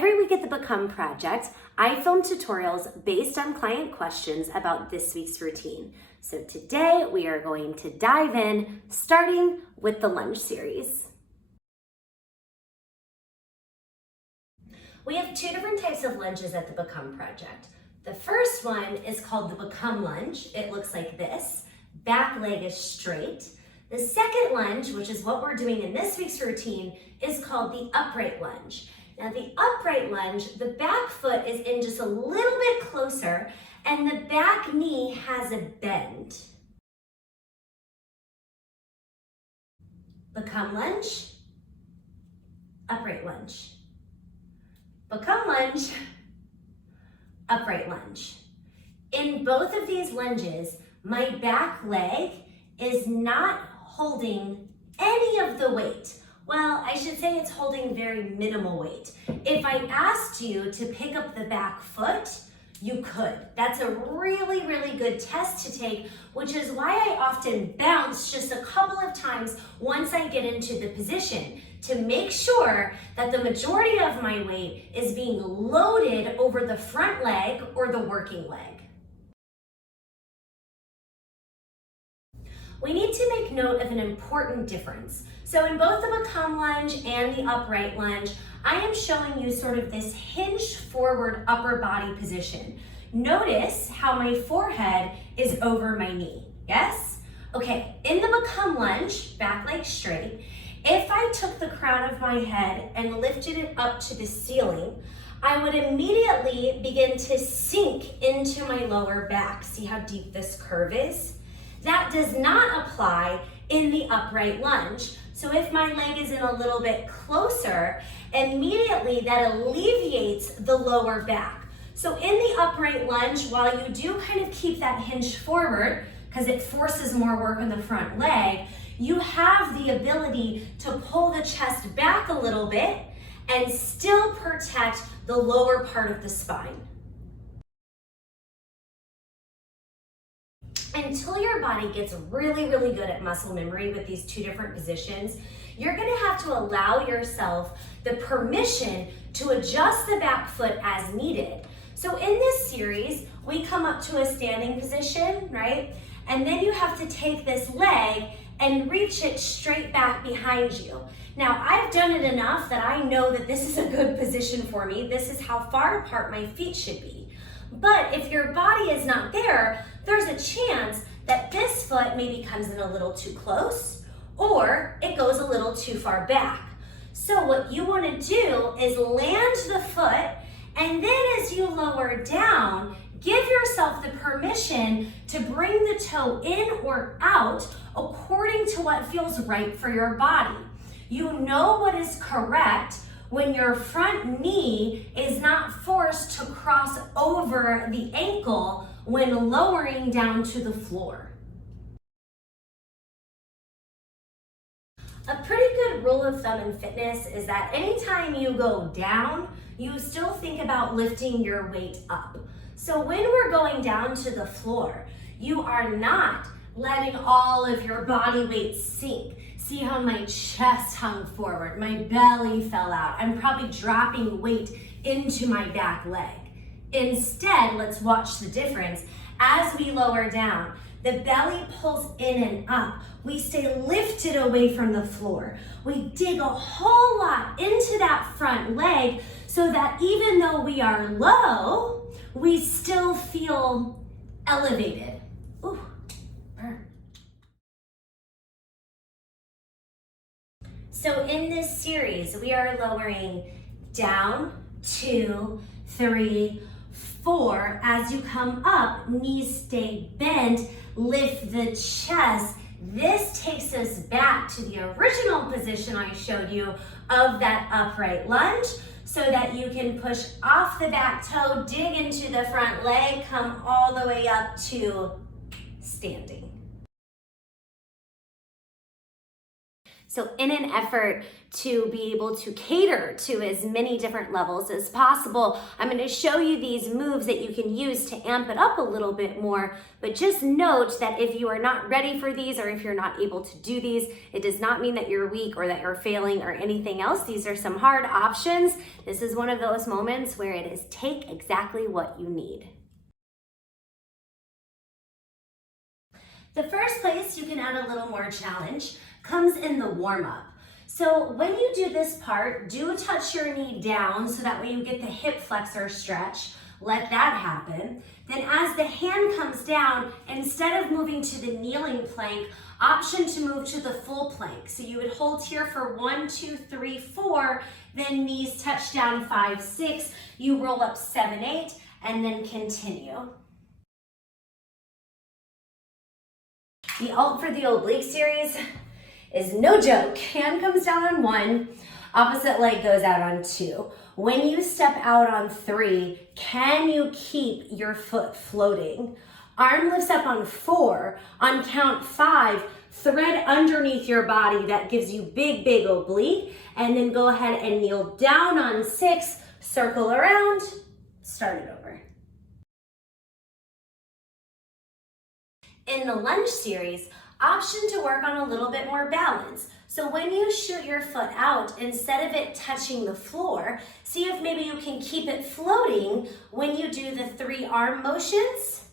Every week at the Become Project, I film tutorials based on client questions about this week's routine. So today we are going to dive in, starting with the lunge series. We have two different types of lunges at the Become Project. The first one is called the Become lunge. It looks like this. Back leg is straight. The second lunge, which is what we're doing in this week's routine, is called the upright lunge. Now the upright lunge, the back foot is in just a little bit closer and the back knee has a bend. Become lunge, upright lunge. Become lunge, upright lunge. In both of these lunges, my back leg is not holding any of the weight. Well, I should say it's holding very minimal weight. If I asked you to pick up the back foot, you could. That's a really, really good test to take, which is why I often bounce just a couple of times once I get into the position to make sure that the majority of my weight is being loaded over the front leg or the working leg. We need to make note of an important difference. So in both the Become lunge and the upright lunge, I am showing you sort of this hinged forward upper body position. Notice how my forehead is over my knee, yes? Okay, in the Become lunge, back leg straight, if I took the crown of my head and lifted it up to the ceiling, I would immediately begin to sink into my lower back. See how deep this curve is? That does not apply in the upright lunge. So if my leg is in a little bit closer, immediately that alleviates the lower back. So in the upright lunge, while you do kind of keep that hinge forward, because it forces more work on the front leg, you have the ability to pull the chest back a little bit and still protect the lower part of the spine. Until your body gets really, really good at muscle memory with these two different positions, you're gonna have to allow yourself the permission to adjust the back foot as needed. So in this series, we come up to a standing position, right? And then you have to take this leg and reach it straight back behind you. Now, I've done it enough that I know that this is a good position for me. This is how far apart my feet should be. But if your body is not there, there's a chance that this foot maybe comes in a little too close or it goes a little too far back. So what you want to do is land the foot, and then as you lower down, give yourself the permission to bring the toe in or out according to what feels right for your body. You know what is correct when your front knee is not forced to cross over the ankle when lowering down to the floor. A pretty good rule of thumb in fitness is that anytime you go down, you still think about lifting your weight up. So when we're going down to the floor, you are not letting all of your body weight sink. See how my chest hung forward, my belly fell out. I'm probably dropping weight into my back leg. Instead, let's watch the difference. As we lower down, the belly pulls in and up. We stay lifted away from the floor. We dig a whole lot into that front leg so that even though we are low, we still feel elevated. Ooh, burn. So in this series, we are lowering down, 2, 3, 4. As you come up, knees stay bent, lift the chest. This takes us back to the original position I showed you of that upright lunge so that you can push off the back toe, dig into the front leg, come all the way up to standing. So in an effort to be able to cater to as many different levels as possible, I'm going to show you these moves that you can use to amp it up a little bit more. But just note that if you are not ready for these, or if you're not able to do these, it does not mean that you're weak or that you're failing or anything else. These are some hard options. This is one of those moments where it is take exactly what you need. The first place you can add a little more challenge comes in the warm-up. So when you do this part, do touch your knee down so that way you get the hip flexor stretch. Let that happen. Then as the hand comes down, instead of moving to the kneeling plank, option to move to the full plank. So you would hold here for 1, 2, 3, 4, then knees touch down 5, 6, you roll up 7, 8, and then continue. The alt for the oblique series is no joke. Hand comes down on 1, opposite leg goes out on 2. When you step out on 3, can you keep your foot floating? Arm lifts up on 4. On count 5, thread underneath your body. That gives you big, big oblique. And then go ahead and kneel down on 6, circle around, start it over. In the lunge series, option to work on a little bit more balance. So when you shoot your foot out, instead of it touching the floor, see if maybe you can keep it floating when you do the 3 arm motions.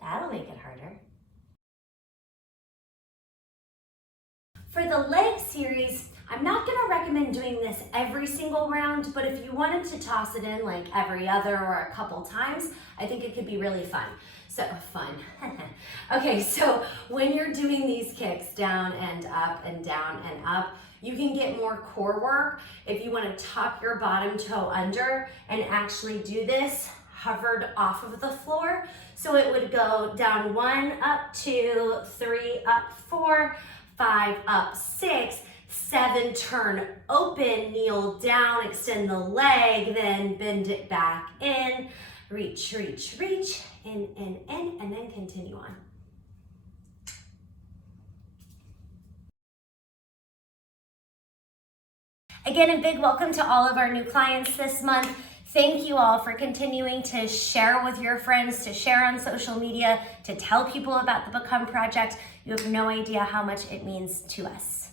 That'll make it harder. For the leg series, I'm not going to recommend doing this every single round, but if you wanted to toss it in like every other or a couple times, I think it could be really fun. So fun. Okay, so when you're doing these kicks down and up and down and up, you can get more core work if you want to tuck your bottom toe under and actually do this hovered off of the floor. So it would go down 1, up 2, 3, up 4, 5, up 6, 7, turn open, kneel down, extend the leg, then bend it back in, reach, reach, reach, in, and then continue on. Again, a big welcome to all of our new clients this month. Thank you all for continuing to share with your friends, to share on social media, to tell people about the Become Project. You have no idea how much it means to us.